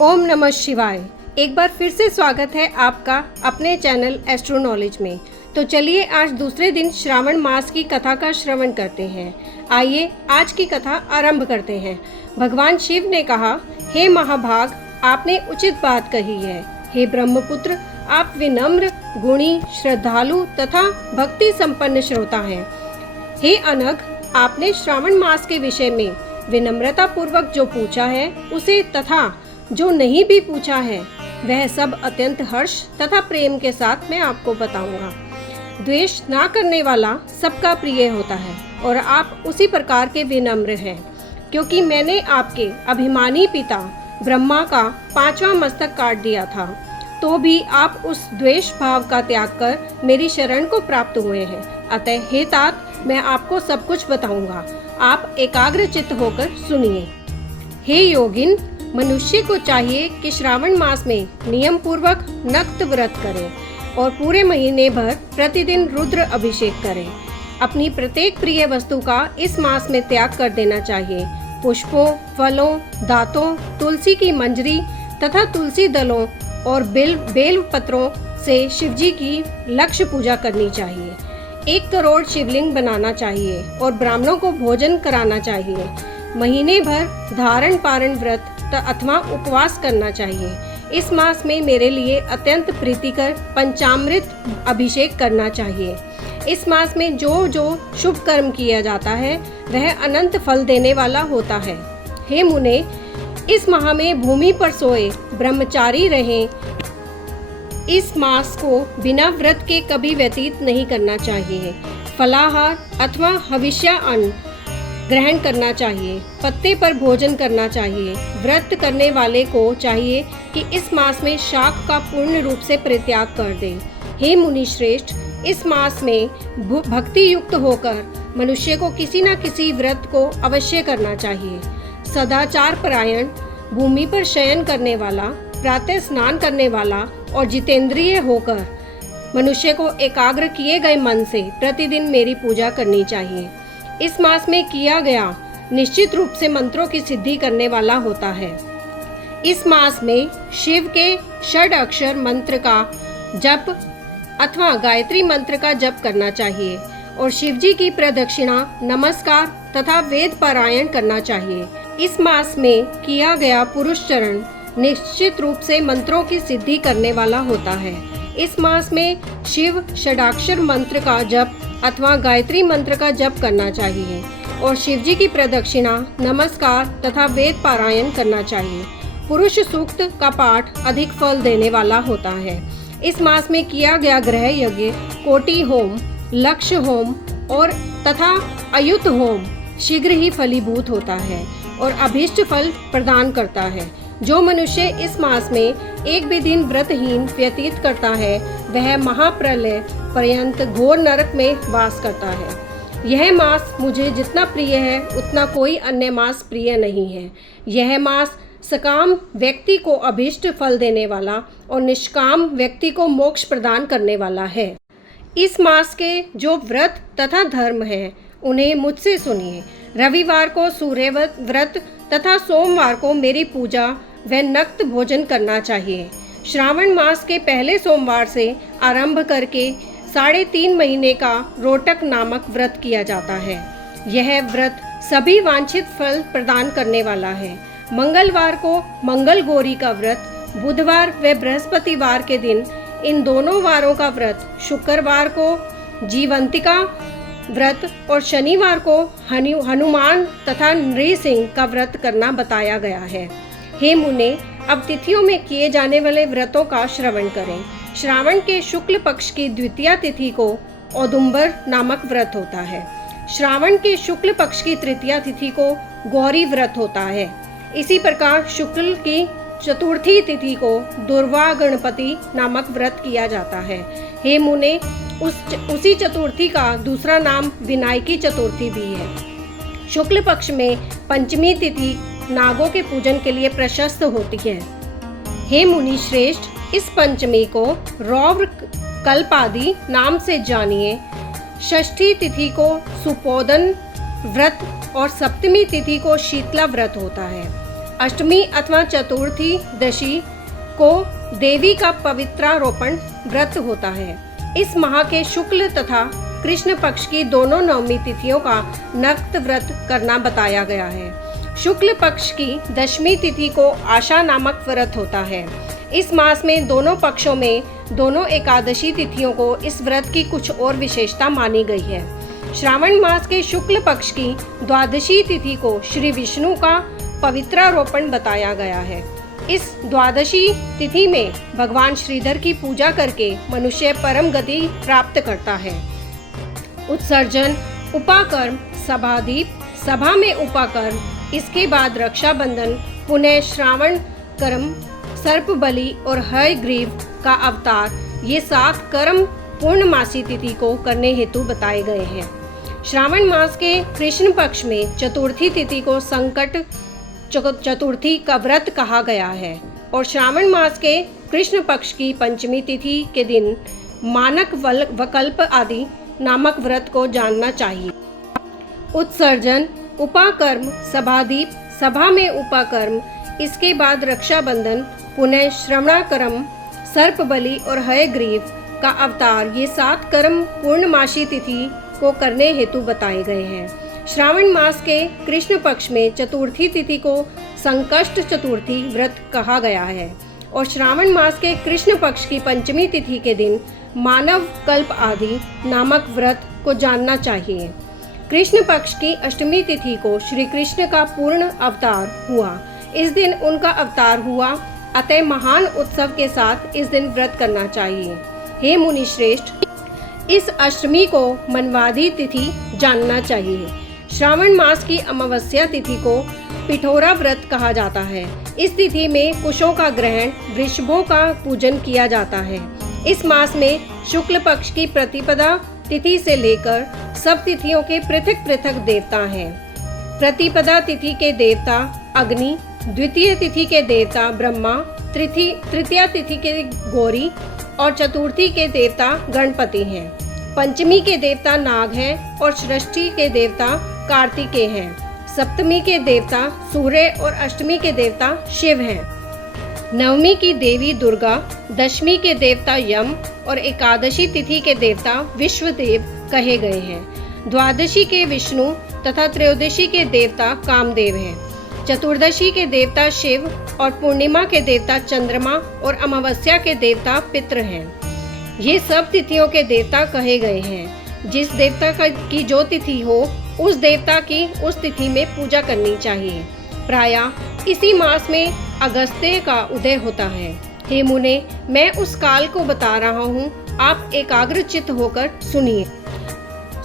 ओम नमः शिवाय। एक बार फिर से स्वागत है आपका अपने चैनल एस्ट्रो नॉलेज में। तो चलिए आज दूसरे दिन श्रावण मास की कथा का श्रवण करते हैं। आइए आज की कथा आरंभ करते हैं। भगवान शिव ने कहा, हे महाभाग, आपने उचित बात कही है। हे ब्रह्मपुत्र, आप विनम्र, गुणी, श्रद्धालु तथा भक्ति संपन्न श्रोता हैं। हे अनघ, आपने श्रावण मास के विषय में विनम्रता पूर्वक जो पूछा है उसे तथा जो नहीं भी पूछा है वह सब अत्यंत हर्ष तथा प्रेम के साथ मैं आपको बताऊंगा। द्वेष ना करने वाला सबका प्रिय होता है और आप उसी प्रकार के विनम्र हैं, क्योंकि मैंने आपके अभिमानी पिता ब्रह्मा का 5वां मस्तक काट दिया था, तो भी आप उस द्वेष भाव का त्याग कर मेरी शरण को प्राप्त हुए हैं। अतः हे तात, मैं आपको सब कुछ बताऊंगा, आप एकाग्रचित्त होकर सुनिए। हे योगिन, मनुष्य को चाहिए कि श्रावण मास में नियम पूर्वक नक्त व्रत करें और पूरे महीने भर प्रतिदिन रुद्र अभिषेक करें। अपनी प्रत्येक प्रिय वस्तु का इस मास में त्याग कर देना चाहिए। पुष्पों, फलों, दातों, तुलसी की मंजरी तथा तुलसी दलों और बेल पत्रों से शिवजी की लक्ष्य पूजा करनी चाहिए। 1 करोड़ शिवलिंग बनाना चाहिए और ब्राह्मणों को भोजन कराना चाहिए। महीने भर धारण पारण व्रत अथवा उपवास करना चाहिए। इस मास में मेरे लिए अत्यंत प्रीतिकर पंचामृत अभिषेक करना चाहिए। इस मास में जो जो शुभ कर्म किया जाता है वह अनंत फल देने वाला होता है। हे मुने, इस माह में भूमि पर सोए ब्रह्मचारी रहें। इस मास को बिना व्रत के कभी व्यतीत नहीं करना चाहिए। फलाहार अथवा हविष्या अन्न ग्रहण करना चाहिए। पत्ते पर भोजन करना चाहिए। व्रत करने वाले को चाहिए कि इस मास में शाक का पूर्ण रूप से परित्याग कर दे। हे मुनि श्रेष्ठ, इस मास में भक्ति युक्त होकर मनुष्य को किसी न किसी व्रत को अवश्य करना चाहिए। सदाचार परायण, भूमि पर शयन करने वाला, प्रातः स्नान करने वाला और जितेंद्रिय होकर मनुष्य को एकाग्र किए गए मन से प्रतिदिन मेरी पूजा करनी चाहिए। इस मास में किया गया निश्चित रूप से मंत्रों की सिद्धि करने वाला होता है। इस मास में शिव के षड अक्षर मंत्र का जप अथवा गायत्री मंत्र का जप करना चाहिए और शिवजी की प्रदक्षिणा, नमस्कार तथा वेद पारायण करना चाहिए। इस मास में किया गया पुरुष चरण निश्चित रूप से मंत्रों की सिद्धि करने वाला होता है। इस मास में शिव षडाक्षर मंत्र का जप अथवा गायत्री मंत्र का जप करना चाहिए और शिवजी की प्रदक्षिणा, नमस्कार तथा वेद पारायण करना चाहिए। पुरुष सूक्त का पाठ अधिक फल देने वाला होता है। इस मास में किया गया ग्रह यज्ञ, कोटि होम, लक्ष्य होम और तथा अयुत होम शीघ्र ही फलीभूत होता है और अभीष्ट फल प्रदान करता है। जो मनुष्य इस मास में एक भी दिन व्रतहीन व्यतीत करता है वह महाप्रलय पर्यंत घोर नरक में वास करता है। यह मास मुझे जितना प्रिय है उतना कोई अन्य मास प्रिय नहीं है। यह मास सकाम व्यक्ति को अभीष्ट फल देने वाला और निष्काम व्यक्ति को मोक्ष प्रदान करने वाला है। इस मास के जो व्रत तथा धर्म है उन्हें मुझसे सुनिए। रविवार को सूर्य व्रत तथा सोमवार को मेरी पूजा व नक्त भोजन करना चाहिए। श्रावण मास के पहले सोमवार से आरंभ करके 3.5 महीने का रोटक नामक व्रत किया जाता है। यह व्रत सभी वांछित फल प्रदान करने वाला है। मंगलवार को मंगल गौरी का व्रत, बुधवार व बृहस्पतिवार के दिन इन दोनों वारों का व्रत, शुक्रवार को जीवंतिका व्रत और शनिवार को हनुमान तथा नृसिंह का व्रत करना बताया गया है। हे मुने, अब तिथियों में किए जाने वाले व्रतों का श्रवण करें। श्रावण के शुक्ल पक्ष की द्वितीया तिथि को औदुंबर नामक व्रत होता है। श्रावण के शुक्ल पक्ष की तृतीया तिथि को गौरी व्रत होता है। इसी प्रकार शुक्ल की चतुर्थी तिथि को दुर्वा गणपति नामक व्रत किया जाता है। हे मुने, उसी चतुर्थी का दूसरा नाम विनायकी चतुर्थी भी है। शुक्ल पक्ष में पंचमी तिथि नागों के पूजन के लिए प्रशस्त होती है। हे मुनि श्रेष्ठ, इस पंचमी को रौद्र कल्पादि नाम से जानिए। षष्ठी तिथि को सुपोदन व्रत और सप्तमी तिथि को शीतला व्रत होता है। अष्टमी अथवा चतुर्थी दशी को देवी का पवित्रारोपण व्रत होता है। इस माह के शुक्ल तथा कृष्ण पक्ष की दोनों नवमी तिथियों का नक्त व्रत करना बताया गया है। शुक्ल पक्ष की दशमी तिथि को आशा नामक व्रत होता है। इस मास में दोनों पक्षों में दोनों एकादशी तिथियों को इस व्रत की कुछ और विशेषता मानी गई है। श्रावण मास के शुक्ल पक्ष की द्वादशी तिथि को श्री विष्णु का पवित्रारोपण बताया गया है। इस द्वादशी तिथि में भगवान श्रीधर की पूजा करके मनुष्य परम गति प्राप्त करता है। उत्सर्जन, उपाकर्म, सभादीप, सभा में उपाकर्म, इसके बाद रक्षाबंधन, पुनः श्रावण कर्म, सर्प बलि और हयग्रीव का अवतार, ये 7 कर्म पूर्णमासी तिथि को करने हेतु बताए गए हैं। श्रावण मास के कृष्ण पक्ष में चतुर्थी तिथि को संकट चतुर्थी का व्रत कहा गया है और श्रावण मास के कृष्ण पक्ष की पंचमी तिथि के दिन मानक वकल्प आदि नामक व्रत को जानना चाहिए। उत्सर्जन, उपाकर्म, सभादीप, सभा में उपाकर्म, इसके बाद रक्षाबंधन, पुनः श्रवणाकर्म, सर्प बलि और हयग्रीव का अवतार, ये 7 कर्म पूर्णमासी तिथि को करने हेतु बताए गए हैं। श्रावण मास के कृष्ण पक्ष में चतुर्थी तिथि को संकष्ट चतुर्थी व्रत कहा गया है और श्रावण मास के कृष्ण पक्ष की पंचमी तिथि के दिन मानव कल्प आदि नामक व्रत को जानना चाहिए। कृष्ण पक्ष की अष्टमी तिथि को श्री कृष्ण का पूर्ण अवतार हुआ। इस दिन उनका अवतार हुआ, अतः महान उत्सव के साथ इस दिन व्रत करना चाहिए। हे मुनि श्रेष्ठ, इस अष्टमी को मनवादी तिथि जानना चाहिए। श्रावण मास की अमावस्या तिथि को पिठोरा व्रत कहा जाता है। इस तिथि में कुशों का ग्रहण, वृषभों का पूजन किया जाता है। इस मास में शुक्ल पक्ष की प्रतिपदा तिथि से लेकर सब तिथियों के पृथक पृथक देवता हैं। प्रतिपदा तिथि के देवता अग्नि, द्वितीय तिथि के देवता ब्रह्मा, तृतीया तिथि के गौरी और चतुर्थी के देवता गणपति हैं। पंचमी के देवता नाग हैं और षष्ठी के देवता कार्तिकेय हैं। सप्तमी के देवता सूर्य और अष्टमी के देवता शिव हैं। नवमी की देवी दुर्गा, दशमी के देवता यम और एकादशी तिथि के देवता विश्वदेव कहे गए हैं। द्वादशी के विष्णु तथा त्रयोदशी के देवता कामदेव हैं। चतुर्दशी के देवता शिव और पूर्णिमा के देवता चंद्रमा और अमावस्या के देवता पितृ हैं। ये सब तिथियों के देवता कहे गए हैं। जिस देवता की जो तिथि हो, उस देवता की उस तिथि में पूजा करनी चाहिए। प्रायः इसी मास में अगस्त्य का उदय होता है। हे मुने, मैं उस काल को बता रहा हूँ, आप एकाग्रचित्त होकर सुनिए।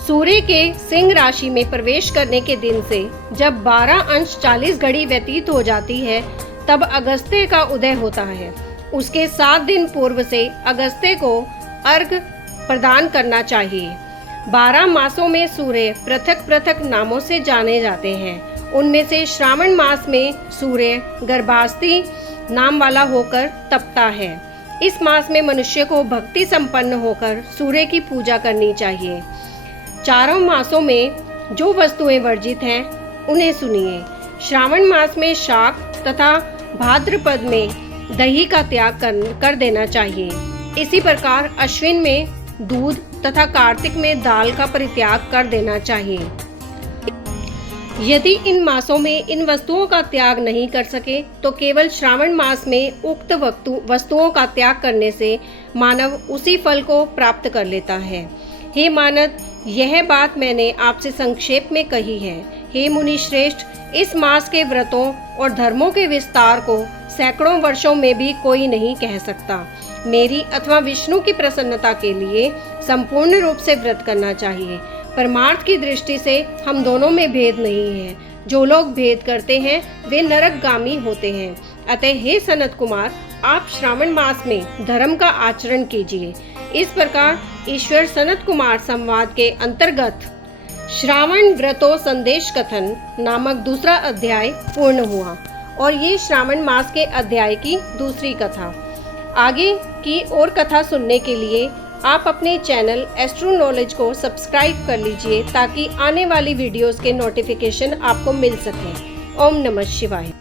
सूर्य के सिंह राशि में प्रवेश करने के दिन से जब 12:40 घड़ी व्यतीत हो जाती है, तब अगस्त्य का उदय होता है। उसके 7 दिन पूर्व से अगस्त्य को अर्घ प्रदान करना चाहिए। 12 मासों में सूर्य पृथक पृथक नामों से जाने जाते हैं। उनमें से श्रावण मास में सूर्य गर्भास्ति नाम वाला होकर तपता है। इस मास में मनुष्य को भक्ति संपन्न होकर सूर्य की पूजा करनी चाहिए। चारों मासों में जो वस्तुएं वर्जित हैं, उन्हें सुनिए। श्रावण मास में शाक तथा भाद्रपद में दही का त्याग कर देना चाहिए। इसी प्रकार अश्विन में दूध तथा कार्तिक में दाल का परित्याग कर देना चाहिए। यदि इन मासों में इन वस्तुओं का त्याग नहीं कर सके, तो केवल श्रावण मास में उक्त वस्तुओं का त्याग करने से मानव उसी फल को प्राप्त कर लेता है। हे मानद, यह बात मैंने आपसे संक्षेप में कही है। हे मुनि श्रेष्ठ, इस मास के व्रतों और धर्मों के विस्तार को सैकड़ों वर्षों में भी कोई नहीं कह सकता। मेरी अथवा विष्णु की प्रसन्नता के लिए संपूर्ण रूप से व्रत करना चाहिए। परमार्थ की दृष्टि से हम दोनों में भेद नहीं है। जो लोग भेद करते हैं वे नरकगामी होते हैं। अतः हे सनत कुमार, आप श्रावण मास में धर्म का आचरण कीजिए। इस प्रकार ईश्वर सनत कुमार संवाद के अंतर्गत श्रावण व्रतो संदेश कथन नामक दूसरा अध्याय पूर्ण हुआ और ये श्रावण मास के अध्याय की दूसरी कथा। आगे की और कथा सुनने के लिए आप अपने चैनल एस्ट्रो नॉलेज को सब्सक्राइब कर लीजिए ताकि आने वाली वीडियोस के नोटिफिकेशन आपको मिल सकें। ओम नमः शिवाय।